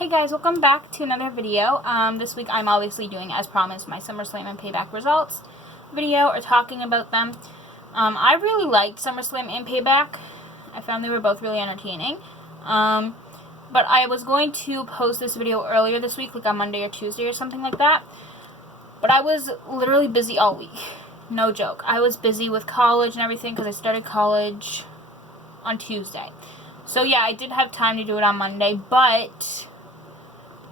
Hey guys, welcome back to another video. This week I'm obviously doing, as promised, my SummerSlam and Payback results video, or talking about them. I really liked SummerSlam and Payback. I found they were both really entertaining. But I was going to post this video earlier this week, like on Monday or Tuesday or something like that. But I was literally busy all week. No joke. I was busy with college and everything because I started college on Tuesday. So yeah, I did have time to do it on Monday, but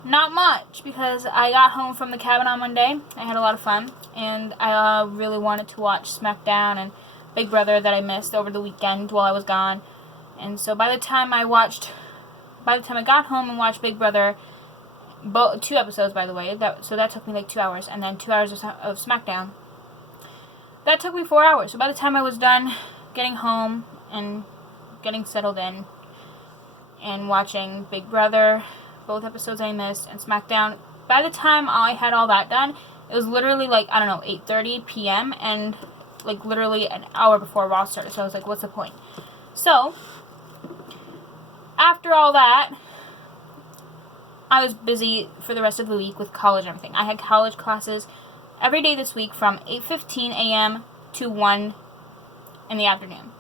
not much, because I got home from the cabin on Monday. I had a lot of fun, and I really wanted to watch SmackDown and Big Brother that I missed over the weekend while I was gone. And so by the time I got home and watched Big Brother, 2 episodes by the way, that took me like 2 hours, and then 2 hours of SmackDown. That took me 4 hours. So by the time I was done getting home and getting settled in and watching Big Brother, both episodes I missed, and SmackDown, by the time I had all that done, it was literally like, I don't know, 8:30 p.m. and like literally an hour before Raw started. So I was like, what's the point? So after all that, I was busy for the rest of the week with college and everything. I had college classes every day this week from 8:15 a.m. to 1 in the afternoon.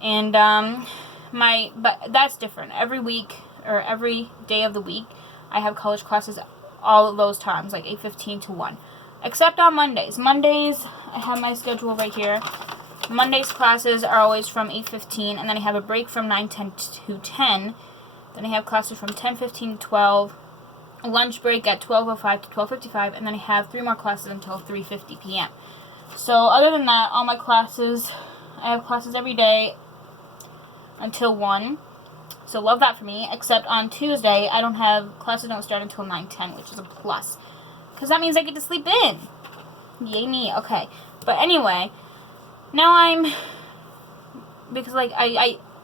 And but that's different. Every week, or every day of the week, I have college classes all of those times, like 8:15 to 1. Except on Mondays. Mondays, I have my schedule right here. Mondays classes are always from 8:15, and then I have a break from 9:10 to 10. Then I have classes from 10:15 to 12, a lunch break at 12:05 to 12:55, and then I have 3 more classes until 3:50 p.m. So other than that, all my classes, I have classes every day until 1. So love that for me, except on Tuesday, classes don't start until 9:10, which is a plus, because that means I get to sleep in. Yay me. Okay. But anyway, now because like,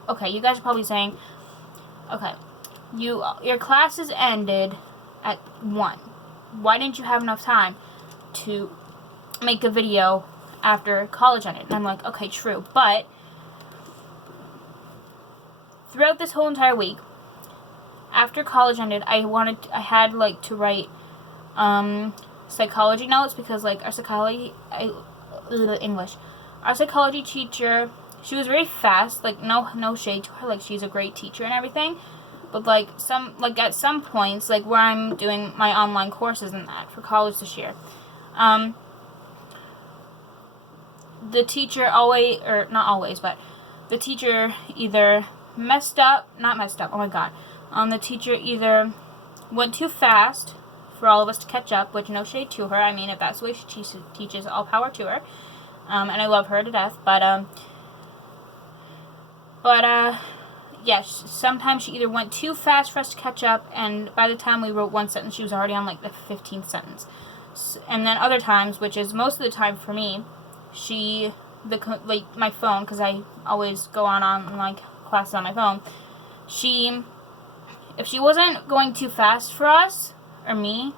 okay, you guys are probably saying, okay, your classes ended at 1. Why didn't you have enough time to make a video after college ended? And I'm like, okay, true, but throughout this whole entire week, after college ended, I had like to write psychology notes, because like our psychology teacher, she was very fast, like no shade to her, like she's a great teacher and everything, but like at some points, like where I'm doing my online courses and that for college this year, the teacher the teacher either the teacher either went too fast for all of us to catch up, which no shade to her. I mean, if that's the way she teaches, all power to her. And I love her to death. Yeah, sometimes she either went too fast for us to catch up, and by the time we wrote one sentence, she was already on like the 15th sentence. And then other times, which is most of the time for me, my phone, because I always go on like classes on my phone, if she wasn't going too fast for us, or me,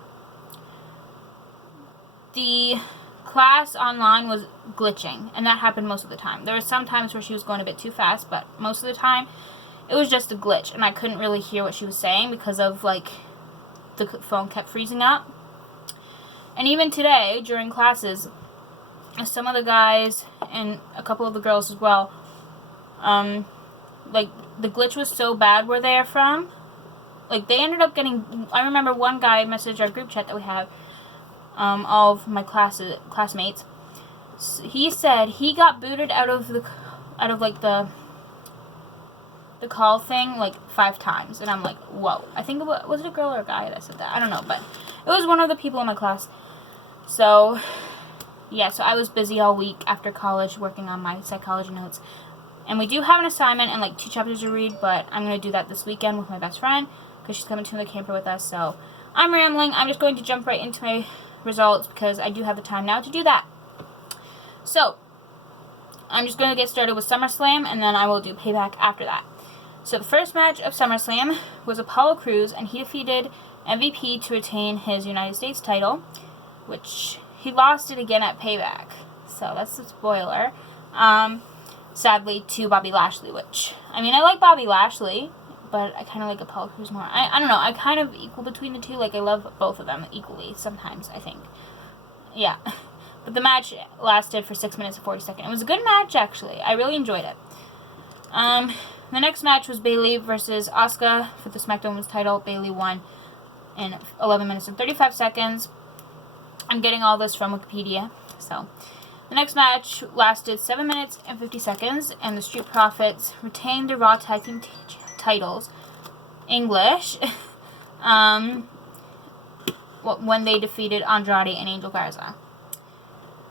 the class online was glitching, and that happened most of the time. There were some times where she was going a bit too fast, but most of the time it was just a glitch, and I couldn't really hear what she was saying because of like the phone kept freezing up. And even today during classes, some of the guys and a couple of the girls as well, like the glitch was so bad where they are from, like they ended up getting, I remember one guy messaged our group chat that we have, all of my classmates. He said he got booted out of the call thing like 5 times, and I'm like, whoa. I think was it a girl or a guy that said that? I don't know, but it was one of the people in my class. So yeah, so I was busy all week after college working on my psychology notes. And we do have an assignment and like 2 chapters to read, but I'm going to do that this weekend with my best friend, because she's coming to the camper with us. So I'm rambling. I'm just going to jump right into my results, because I do have the time now to do that. So I'm just going to get started with SummerSlam, and then I will do Payback after that. So the first match of SummerSlam was Apollo Crews, and he defeated MVP to retain his United States title, which he lost it again at Payback. So that's a spoiler. Sadly, to Bobby Lashley, which, I mean, I like Bobby Lashley, but I kind of like Apollo Crews more. I don't know. I kind of equal between the two. Like, I love both of them equally sometimes, I think. Yeah. But the match lasted for 6 minutes and 40 seconds. It was a good match, actually. I really enjoyed it. The next match was Bayley versus Asuka for the SmackDown Women's title. Bayley won in 11 minutes and 35 seconds. I'm getting all this from Wikipedia. So, the next match lasted 7 minutes and 50 seconds, and the Street Profits retained the Raw Tag Team titles. English. When they defeated Andrade and Angel Garza.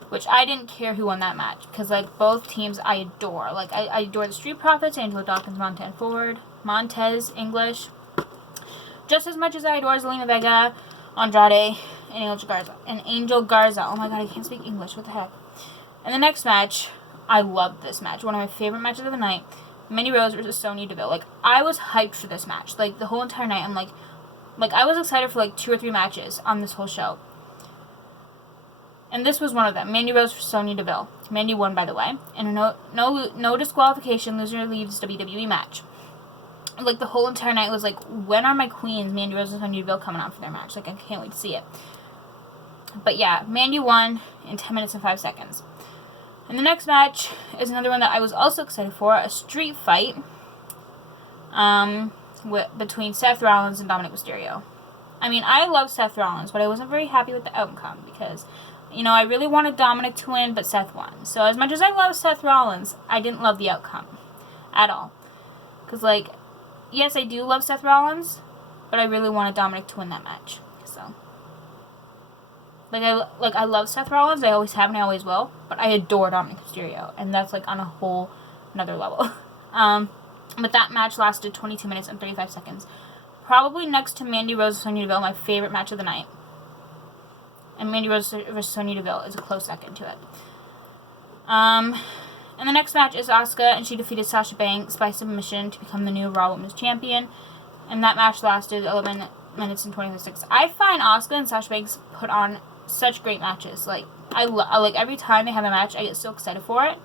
Which I didn't care who won that match, because, like, both teams I adore. Like, I adore the Street Profits, Angelo Dawkins, Montez, English, just as much as I adore Zelina Vega, Andrade, and Angel Garza. Oh my god, I can't speak English, what the heck. And the next match, I loved this match. One of my favorite matches of the night, Mandy Rose versus Sonya Deville. Like, I was hyped for this match. Like, the whole entire night, I'm like, I was excited for, like, 2 or 3 matches on this whole show. And this was one of them. Mandy Rose for Sonya Deville. Mandy won, by the way. And a no disqualification, loser leaves WWE match. Like, the whole entire night was like, when are my queens, Mandy Rose and Sonya Deville, coming out for their match? Like, I can't wait to see it. But yeah, Mandy won in 10 minutes and 5 seconds. And the next match is another one that I was also excited for. A street fight between Seth Rollins and Dominic Mysterio. I mean, I love Seth Rollins, but I wasn't very happy with the outcome because, you know, I really wanted Dominic to win, but Seth won. So as much as I love Seth Rollins, I didn't love the outcome at all. Because, like, yes, I do love Seth Rollins, but I really wanted Dominic to win that match. So, I love Seth Rollins. I always have and I always will. But I adore Dominic Mysterio, and that's, like, on a whole another level. But that match lasted 22 minutes and 35 seconds. Probably next to Mandy Rose and Sonya Deville, my favorite match of the night. And Mandy Rose versus Sonya Deville is a close second to it. And the next match is Asuka, and she defeated Sasha Banks by submission to become the new Raw Women's Champion. And that match lasted 11 minutes and 26 seconds. I find Asuka and Sasha Banks put on such great matches. Like, I like every time they have a match, I get so excited for it.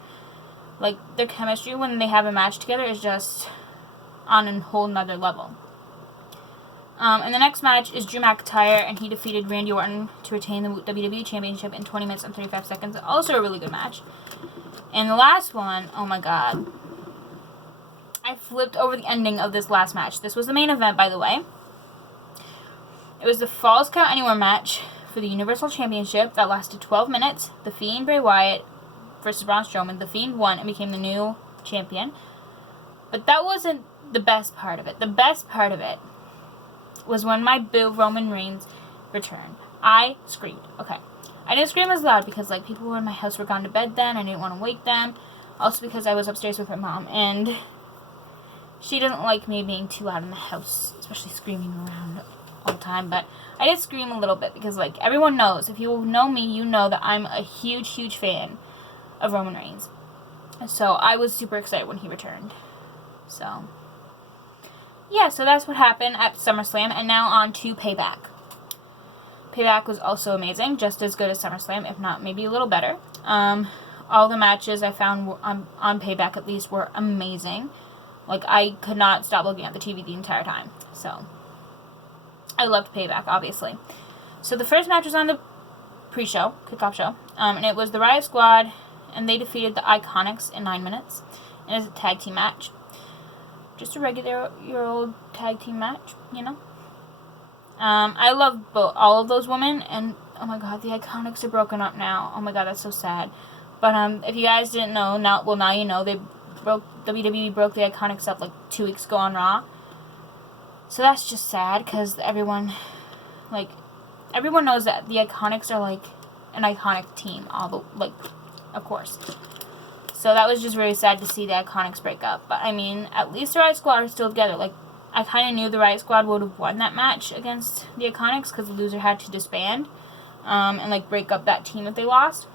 Like, their chemistry when they have a match together is just on a whole nother level. And the next match is Drew McIntyre, and he defeated Randy Orton to retain the WWE Championship in 20 minutes and 35 seconds. Also a really good match. And the last one, oh my god. I flipped over the ending of this last match. This was the main event, by the way. It was the Falls Count Anywhere match for the Universal Championship that lasted 12 minutes. The Fiend, Bray Wyatt versus Braun Strowman. The Fiend won and became the new champion. But that wasn't the best part of it. The best part of it was when my boo Roman Reigns returned. I screamed. Okay. I didn't scream as loud because, like, people who were in my house were gone to bed then. I didn't want to wake them. Also because I was upstairs with my mom, and she doesn't like me being too loud in the house, especially screaming around all the time. But I did scream a little bit because, like, everyone knows. If you know me, you know that I'm a huge, huge fan of Roman Reigns. So I was super excited when he returned. So yeah, so that's what happened at SummerSlam, and now on to Payback. Payback was also amazing, just as good as SummerSlam, if not maybe a little better. All the matches I found on Payback, at least, were amazing. Like, I could not stop looking at the TV the entire time. So, I loved Payback, obviously. So, the first match was on the pre-show, kickoff show, and it was the Riot Squad, and they defeated the Iconics in 9 minutes. And it was a tag team match. Just a regular old tag team match, you know. I love all of those women, and oh my god, the Iconics are broken up now. Oh my god, that's so sad. But if you guys didn't know, now you know. WWE broke the Iconics up like 2 weeks ago on Raw. So that's just sad because everyone knows that the Iconics are like an iconic team. Of course. So that was just very sad to see the Iconics break up. But, I mean, at least the Riot Squad are still together. Like, I kind of knew the Riot Squad would have won that match against the Iconics because the loser had to disband and, like, break up that team if they lost.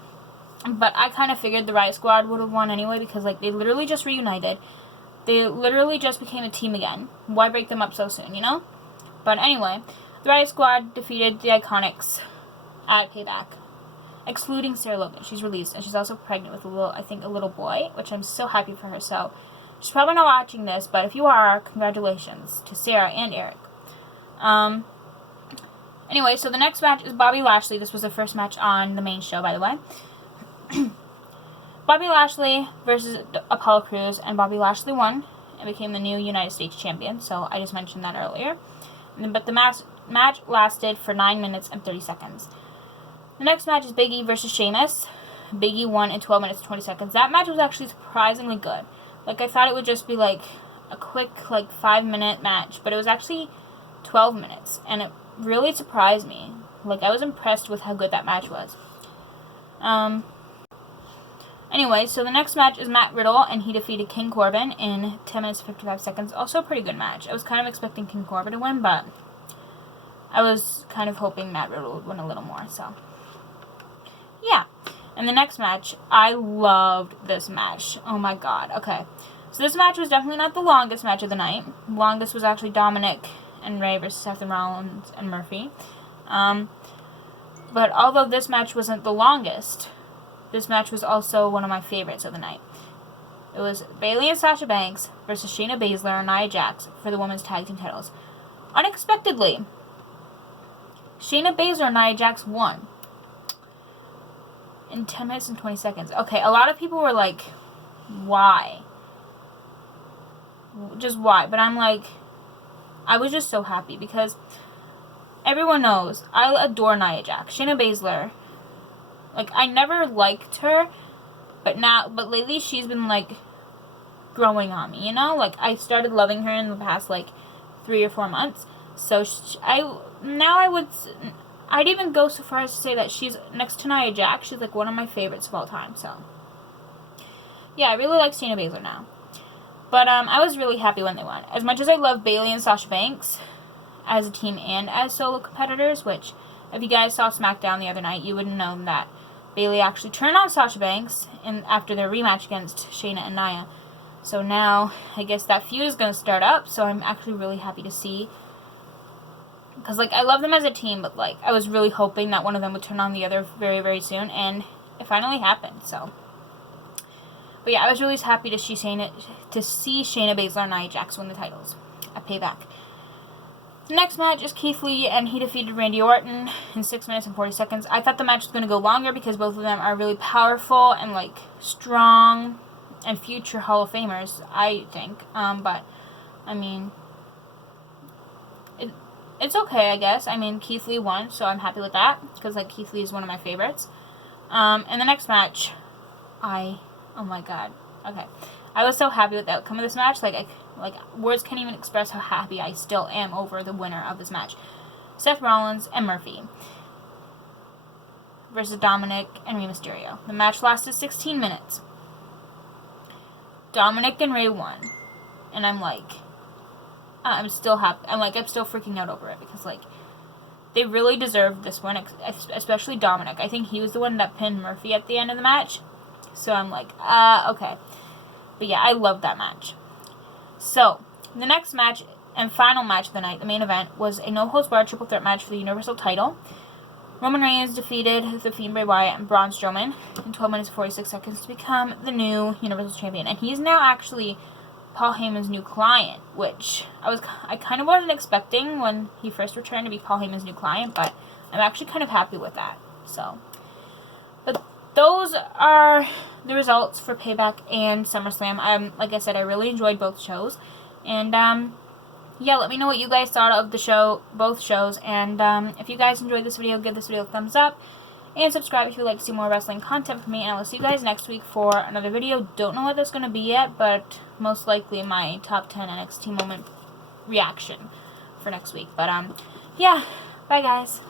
But I kind of figured the Riot Squad would have won anyway because, like, they literally just reunited. They literally just became a team again. Why break them up so soon, you know? But anyway, the Riot Squad defeated the Iconics at Payback. Excluding Sarah Logan. She's released, and she's also pregnant with a little boy, which I'm so happy for her. So, She's probably not watching this, but if you are, congratulations to Sarah and Eric. Anyway, so the next match is Bobby Lashley. This was the first match on the main show, by the way. Bobby Lashley versus Apollo Crews, and Bobby Lashley won and became the new United States champion, so I just mentioned that earlier. But the match lasted for 9 minutes and 30 seconds. The next match is Big E versus Sheamus. Big E won in 12 minutes and 20 seconds. That match was actually surprisingly good. Like, I thought it would just be, like, a quick, like, 5-minute match, but it was actually 12 minutes, and it really surprised me. Like, I was impressed with how good that match was. Anyway, so the next match is Matt Riddle, and he defeated King Corbin in 10 minutes and 55 seconds. Also a pretty good match. I was kind of expecting King Corbin to win, but I was kind of hoping Matt Riddle would win a little more, so. Yeah. And the next match, I loved this match. Oh my god. Okay. So this match was definitely not the longest match of the night. The longest was actually Dominic and Ray versus Seth and Rollins and Murphy. But although this match wasn't the longest, this match was also one of my favorites of the night. It was Bayley and Sasha Banks versus Shayna Baszler and Nia Jax for the women's tag team titles. Unexpectedly, Shayna Baszler and Nia Jax won in 10 minutes and 20 seconds. Okay, a lot of people were like, why? Just why? But I'm like, I was just so happy because everyone knows I adore Nia Jax. Shayna Baszler, like, I never liked her, but lately she's been, like, growing on me, you know? Like, I started loving her in the past, like, 3 or 4 months. So I'd even go so far as to say that she's, next to Nia Jax, she's, like, one of my favorites of all time, so. Yeah, I really like Shayna Baszler now. But, I was really happy when they won. As much as I love Bayley and Sasha Banks as a team and as solo competitors, which, if you guys saw SmackDown the other night, you would have known that Bayley actually turned on Sasha Banks after their rematch against Shayna and Nia. So now, I guess that feud is going to start up, so I'm actually really happy to see. Because, like, I love them as a team, but, like, I was really hoping that one of them would turn on the other very, very soon, and it finally happened, so. But yeah, I was really happy to see Shayna Baszler and Nia Jax win the titles at Payback. The next match is Keith Lee, and he defeated Randy Orton in 6 minutes and 40 seconds. I thought the match was going to go longer because both of them are really powerful and, like, strong and future Hall of Famers, I think. But, I mean, it's okay, I guess. I mean, Keith Lee won, so I'm happy with that because, like, Keith Lee is one of my favorites. And the next match, oh my god. Okay. I was so happy with the outcome of this match. Like, words can't even express how happy I still am over the winner of this match. Seth Rollins and Murphy versus Dominic and Rey Mysterio. The match lasted 16 minutes. Dominic and Rey won. And I'm like, I'm still happy. I'm still freaking out over it because, like, they really deserved this one, especially Dominic. I think he was the one that pinned Murphy at the end of the match. So I'm like, okay. But yeah, I love that match. So, the next match and final match of the night, the main event, was a no-holds-barred triple threat match for the Universal title. Roman Reigns defeated The Fiend Bray Wyatt and Braun Strowman in 12 minutes and 46 seconds to become the new Universal Champion. And he's now actually Paul Heyman's new client, which I kind of wasn't expecting when he first returned to be Paul Heyman's new client, but I'm actually kind of happy with that. So, but those are the results for Payback and SummerSlam. Like I said, I really enjoyed both shows. And, yeah, let me know what you guys thought of the show, both shows. And, if you guys enjoyed this video, give this video a thumbs up. And subscribe if you'd like to see more wrestling content from me. And I'll see you guys next week for another video. Don't know what that's going to be yet, but most likely my top 10 NXT moment reaction for next week. But, yeah, bye guys.